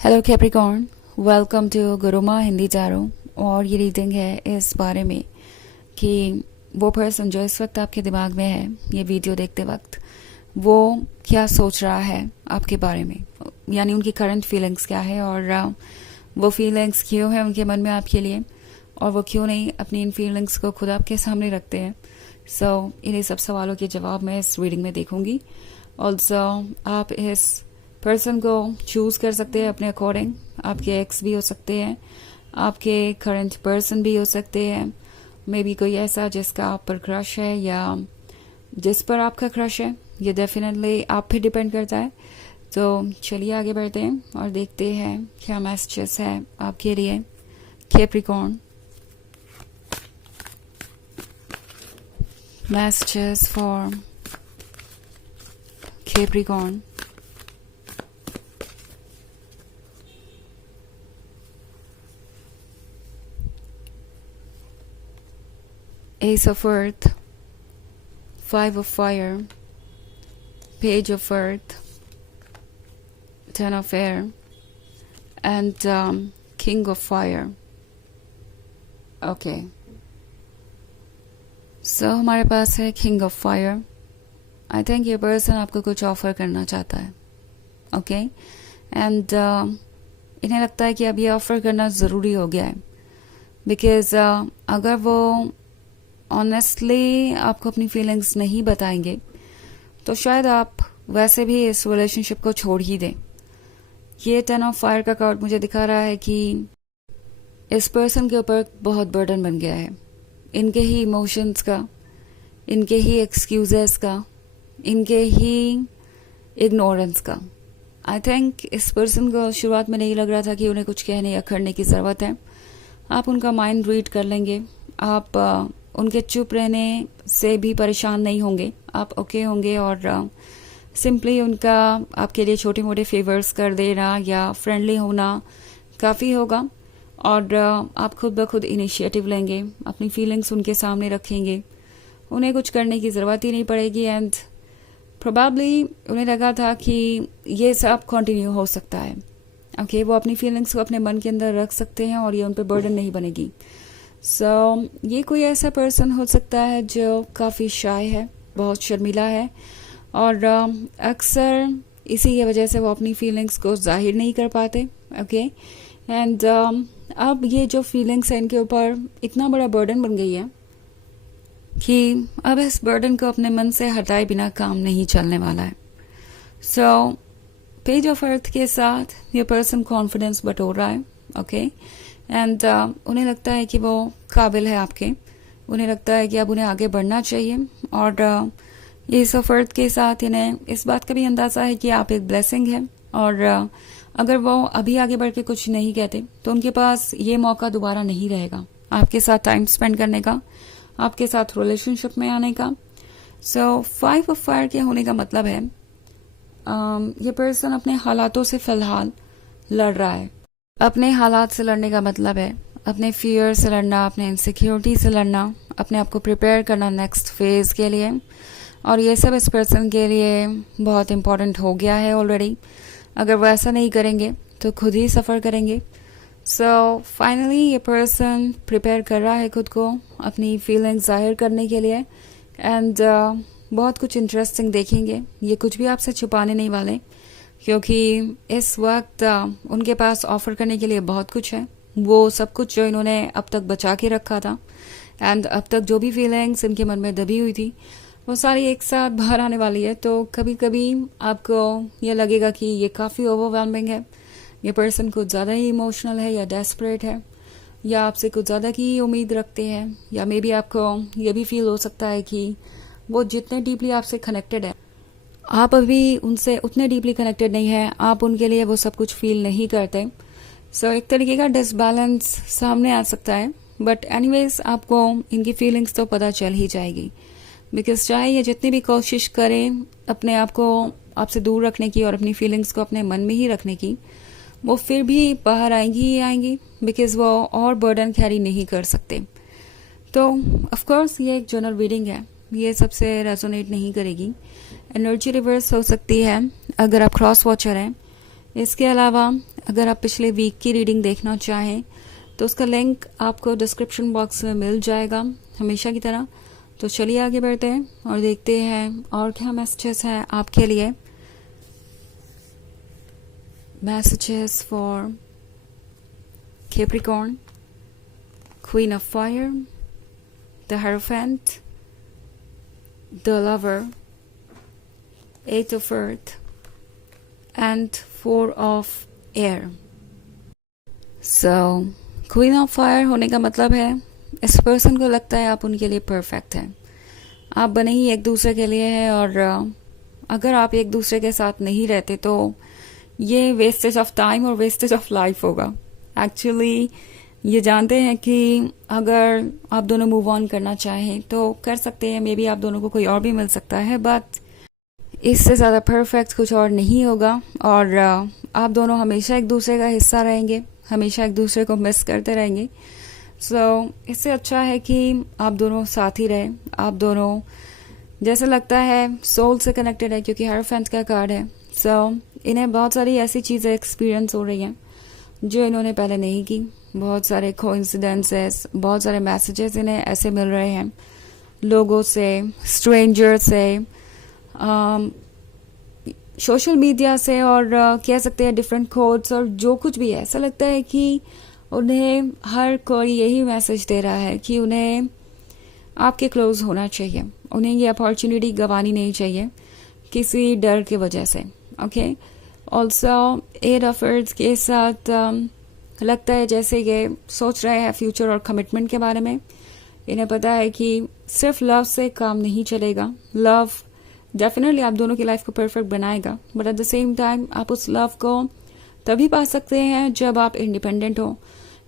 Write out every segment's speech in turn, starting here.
Hello Capricorn, welcome to Guruma Hindi tarot. और ये reading है इस बारे में कि वो पर्सन जो इस वक्त आपके दिमाग में है ये वीडियो देखते वक्त, वो क्या सोच रहा है आपके बारे में, यानी उनकी करंट फीलिंग्स क्या है और वो फीलिंग्स क्यों है उनके मन में आपके लिए, और वो क्यों नहीं अपनी इन फीलिंग्स को खुद आपके सामने रखते हैं। इन्हीं सब सवालों के जवाब मैं इस रीडिंग में देखूंगी। ऑल्सो आप इस पर्सन को चूज कर सकते हैं अपने अकॉर्डिंग। आपके एक्स भी हो सकते हैं, आपके करंट पर्सन भी हो सकते हैं, मे बी कोई ऐसा जिसका आप पर क्रश है या जिस पर आपका क्रश है। ये डेफिनेटली आप पे डिपेंड करता है। तो चलिए आगे बढ़ते हैं और देखते हैं क्या मैसेजेस है आपके लिए Capricorn. Messages for Capricorn. Ace of Earth, Five of Fire, Page of Earth, Ten of Air, and King of Fire. Okay. So हमारे पास है King of Fire. I think ये पर्सन आपको कुछ ऑफर करना चाहता है. Okay. And इन्हें लगता है कि अब ये ऑफर करना ज़रूरी हो गया है. Because अगर वो ऑनेस्टली आपको अपनी फीलिंग्स नहीं बताएंगे तो शायद आप वैसे भी इस रिलेशनशिप को छोड़ ही दें। ये 10 ऑफ फायर का कार्ड मुझे दिखा रहा है कि इस पर्सन के ऊपर बहुत बर्डन बन गया है, इनके ही इमोशंस का, इनके ही एक्सक्यूजेस का, इनके ही इग्नोरेंस का। आई थिंक इस पर्सन को शुरुआत में नहीं लग रहा था कि उन्हें कुछ कहने या करने की ज़रूरत है। आप उनका माइंड रीड कर लेंगे, आप उनके चुप रहने से भी परेशान नहीं होंगे, आप ओके होंगे और सिंपली उनका आपके लिए छोटे मोटे फेवर्स कर देना या फ्रेंडली होना काफ़ी होगा। और आप खुद ब खुद इनिशिएटिव लेंगे, अपनी फीलिंग्स उनके सामने रखेंगे, उन्हें कुछ करने की ज़रूरत ही नहीं पड़ेगी। एंड प्रोबेबली उन्हें लगा था कि ये सब कंटिन्यू हो सकता है। ओके, वो अपनी फीलिंग्स को अपने मन के अंदर रख सकते हैं और ये उन पर बर्डन नहीं बनेगी। ये कोई ऐसा पर्सन हो सकता है जो काफ़ी शाय है, बहुत शर्मीला है और अक्सर इसी की वजह से वो अपनी फीलिंग्स को जाहिर नहीं कर पाते। ओके, एंड अब ये जो फीलिंग्स है इनके ऊपर इतना बड़ा बर्डन बन गई है कि अब इस बर्डन को अपने मन से हटाए बिना काम नहीं चलने वाला है। पेज ऑफ अर्थ के साथ ये पर्सन कॉन्फिडेंस बटोर रहा है। ओके, एंड उन्हें लगता है कि वो काबिल है आपके, उन्हें लगता है कि अब उन्हें आगे बढ़ना चाहिए। और ये सफ़र के साथ इन्हें इस बात का भी अंदाज़ा है कि आप एक ब्लेसिंग है और अगर वो अभी आगे बढ़ के कुछ नहीं कहते तो उनके पास ये मौका दोबारा नहीं रहेगा आपके साथ टाइम स्पेंड करने का, आपके साथ रिलेशनशिप में आने का। 5 ऑफ फायर के होने का मतलब है ये पर्सन अपने हालातों से फिलहाल लड़ रहा है। अपने हालात से लड़ने का मतलब है अपने फियर से लड़ना, अपने इनसिक्योरिटी से लड़ना, अपने आप को प्रिपेयर करना नेक्स्ट फेज के लिए। और ये सब इस पर्सन के लिए बहुत इम्पोर्टेंट हो गया है ऑलरेडी। अगर वो ऐसा नहीं करेंगे तो खुद ही सफ़र करेंगे। फाइनली ये पर्सन प्रिपेयर कर रहा है खुद को अपनी फीलिंग्स जाहिर करने के लिए। एंड बहुत कुछ इंटरेस्टिंग देखेंगे। ये कुछ भी आपसे छुपाने नहीं वाले क्योंकि इस वक्त उनके पास ऑफर करने के लिए बहुत कुछ है। वो सब कुछ जो इन्होंने अब तक बचा के रखा था एंड अब तक जो भी फीलिंग्स इनके मन में दबी हुई थी वो सारी एक साथ बाहर आने वाली है। तो कभी कभी आपको ये लगेगा कि ये काफ़ी ओवरवेलमिंग है, ये पर्सन कुछ ज़्यादा ही इमोशनल है या डेस्परेट है या आपसे कुछ ज़्यादा की उम्मीद रखते हैं, या मे बी आपको ये भी फील हो सकता है कि वो जितने डीपली आपसे कनेक्टेड है आप अभी उनसे उतने डीपली कनेक्टेड नहीं है, आप उनके लिए वो सब कुछ फील नहीं करते। एक तरीके का डिसबैलेंस सामने आ सकता है। बट एनीवेज आपको इनकी फीलिंग्स तो पता चल ही जाएगी बिकॉज चाहे ये जितनी भी कोशिश करें अपने आप को आपसे दूर रखने की और अपनी फीलिंग्स को अपने मन में ही रखने की, वो फिर भी बाहर आएंगी ही आएंगी बिकॉज वो और बर्डन कैरी नहीं कर सकते। तो ऑफकोर्स ये एक जनरल रीडिंग है, ये सबसे रेजोनेट नहीं करेगी। एनर्जी रिवर्स हो सकती है अगर आप क्रॉस वॉचर हैं। इसके अलावा अगर आप पिछले वीक की रीडिंग देखना चाहें तो उसका लिंक आपको डिस्क्रिप्शन बॉक्स में मिल जाएगा हमेशा की तरह। तो चलिए आगे बढ़ते हैं और देखते हैं और क्या मैसेजेस हैं आपके लिए। Messages for Capricorn, Queen of Fire, the Hierophant, the Lover, Eight of Earth, and Four of Air. So, Queen of Fire होने का मतलब है इस पर्सन को लगता है आप उनके लिए परफेक्ट हैं, आप बने ही एक दूसरे के लिए हैं, और अगर आप एक दूसरे के साथ नहीं रहते तो ये वेस्टेज ऑफ टाइम और वेस्टेज ऑफ लाइफ होगा। एक्चुअली ये जानते हैं कि अगर आप दोनों मूव ऑन करना चाहें तो कर सकते हैं, मे बी आप दोनों को कोई और भी मिल सकता है, बट इससे ज़्यादा परफेक्ट कुछ और नहीं होगा। और आप दोनों हमेशा एक दूसरे का हिस्सा रहेंगे, हमेशा एक दूसरे को मिस करते रहेंगे। सो इससे अच्छा है कि आप दोनों साथ ही रहें। आप दोनों जैसे लगता है सोल से कनेक्टेड है, क्योंकि हायरोफेंट का कार्ड है। सो इन्हें बहुत सारी ऐसी चीज़ें एक्सपीरियंस हो रही हैं जो इन्होंने पहले नहीं की। बहुत सारे कोइंसिडेंसेस, बहुत सारे मैसेजेस इन्हें ऐसे मिल रहे हैं लोगों से, स्ट्रेंजर से, सोशल मीडिया से, और कह सकते हैं डिफरेंट कोड्स, और जो कुछ भी है। ऐसा लगता है कि उन्हें हर कोई यही मैसेज दे रहा है कि उन्हें आपके क्लोज होना चाहिए, उन्हें ये अपॉर्चुनिटी गंवानी नहीं चाहिए किसी डर की वजह से। Okay, also eight of earth के साथ लगता है जैसे ये सोच रहे हैं फ्यूचर और कमिटमेंट के बारे में। इन्हें पता है कि सिर्फ लव से काम नहीं चलेगा। लव डेफिनेटली आप दोनों की लाइफ को परफेक्ट बनाएगा, but at the same time आप उस लव को तभी पा सकते हैं जब आप इंडिपेंडेंट हो,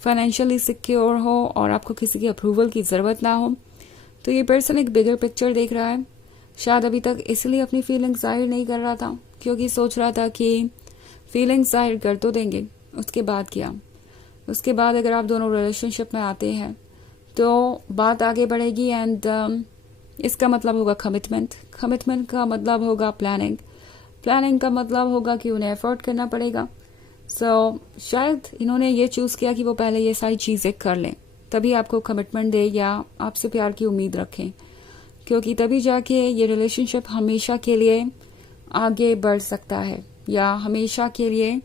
फाइनेंशियली सिक्योर हो, और आपको किसी की अप्रूवल की ज़रूरत ना हो। तो ये पर्सन एक बिगर पिक्चर देख रहा है। शायद अभी तक इसलिए अपनी फीलिंग्स जाहिर नहीं कर रहा था, क्योंकि सोच रहा था कि फीलिंग्स जाहिर कर तो देंगे, उसके बाद क्या। उसके बाद अगर आप दोनों रिलेशनशिप में आते हैं तो बात आगे बढ़ेगी, एंड इसका मतलब होगा कमिटमेंट। कमिटमेंट का मतलब होगा प्लानिंग। प्लानिंग का मतलब होगा कि उन्हें एफर्ट करना पड़ेगा। सो शायद इन्होंने ये चूज़ किया कि वो पहले ये सारी चीज़ें कर लें, तभी आपको कमिटमेंट दे या आपसे प्यार की उम्मीद रखें, क्योंकि तभी जाके ये रिलेशनशिप हमेशा के लिए आगे बढ़ सकता है, या हमेशा के लिए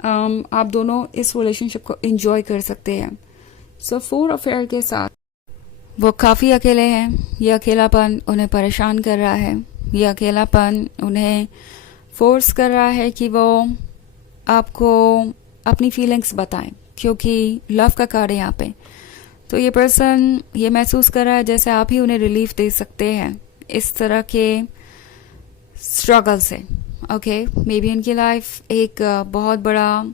आप दोनों इस रिलेशनशिप को एंजॉय कर सकते हैं। सो फोर ऑफ एयर के साथ वो काफ़ी अकेले हैं। ये अकेलापन उन्हें परेशान कर रहा है, ये अकेलापन उन्हें फोर्स कर रहा है कि वो आपको अपनी फीलिंग्स बताएं, क्योंकि लव का कार्ड है यहाँ पे। तो ये पर्सन ये महसूस कर रहा है जैसे आप ही उन्हें रिलीफ दे सकते हैं इस तरह के स्ट्रगल से। ओके, मे बी इनकी लाइफ एक बहुत बड़ा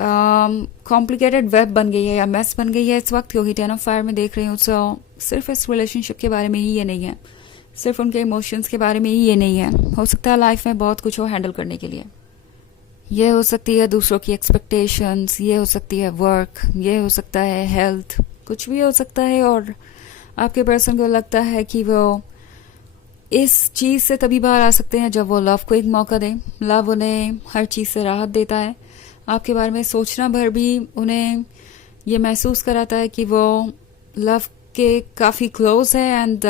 कॉम्प्लिकेटेड वेब बन गई है या मेस बन गई है इस वक्त, क्योंकि 10 ऑफ फायर में देख रही हूँ। सो सिर्फ इस रिलेशनशिप के बारे में ही ये नहीं है, सिर्फ उनके इमोशंस के बारे में ही ये नहीं है। हो सकता है लाइफ में बहुत कुछ हो हैंडल करने के लिए। ये हो सकती है दूसरों की एक्सपेक्टेशंस, ये हो सकती है वर्क, ये हो सकता है हेल्थ, कुछ भी हो सकता है। और आपके पर्सन को लगता है कि वो इस चीज़ से तभी बाहर आ सकते हैं जब वो लव को एक मौका दें। लव उन्हें हर चीज़ से राहत देता है। आपके बारे में सोचना भर भी उन्हें ये महसूस कराता है कि वो लव के काफ़ी क्लोज है, एंड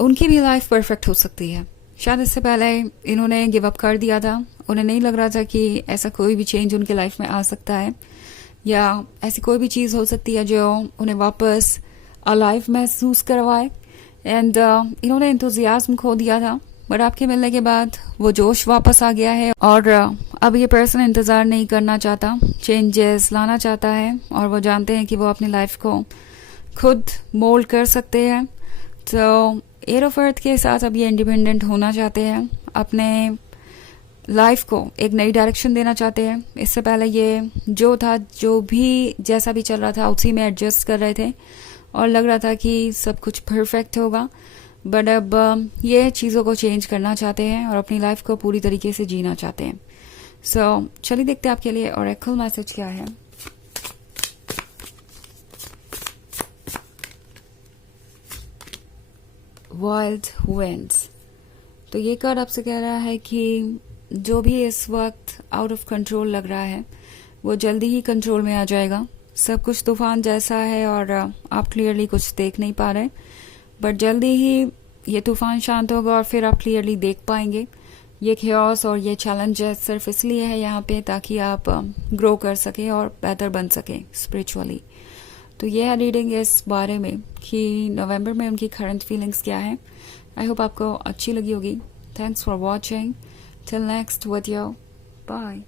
उनकी भी लाइफ परफेक्ट हो सकती है। शायद इससे पहले इन्होंने गिव अप कर दिया था, उन्हें नहीं लग रहा था कि ऐसा कोई भी चेंज उनके लाइफ में आ सकता है, या ऐसी कोई भी चीज़ हो सकती है जो उन्हें वापस अलाइव महसूस करवाए। एंड इन्होंने इंतजियाज्म खो दिया था, बट आपके मिलने के बाद वो जोश वापस आ गया है, और अब ये पर्सन इंतज़ार नहीं करना चाहता, चेंजेस लाना चाहता है, और वो जानते हैं कि वो अपनी लाइफ को खुद मोल्ड कर सकते हैं। तो एयर ऑफ अर्थ के साथ अब ये इंडिपेंडेंट होना चाहते हैं, अपने लाइफ को एक नई डायरेक्शन देना चाहते हैं। इससे पहले ये जो था, जो भी जैसा भी चल रहा था, उसी में एडजस्ट कर रहे थे और लग रहा था कि सब कुछ परफेक्ट होगा, बट अब ये चीज़ों को चेंज करना चाहते हैं और अपनी लाइफ को पूरी तरीके से जीना चाहते हैं। सो चलिए देखते हैं आपके लिए ऑरेकल मैसेज क्या है। Wild winds. तो ये कार्ड आपसे कह रहा है कि जो भी इस वक्त आउट ऑफ कंट्रोल लग रहा है वो जल्दी ही कंट्रोल में आ जाएगा। सब कुछ तूफान जैसा है और आप क्लियरली कुछ देख नहीं पा रहे, बट जल्दी ही ये तूफान शांत होगा और फिर आप क्लियरली देख पाएंगे। ये chaos और ये चैलेंज सिर्फ इसलिए है यहाँ पे ताकि आप ग्रो कर सके और बेहतर बन सके स्पिरिचुअली। तो ये है रीडिंग इस बारे में कि नवंबर में उनकी करंट फीलिंग्स क्या है। आई होप आपको अच्छी लगी होगी। Thanks for watching. Till next video, bye.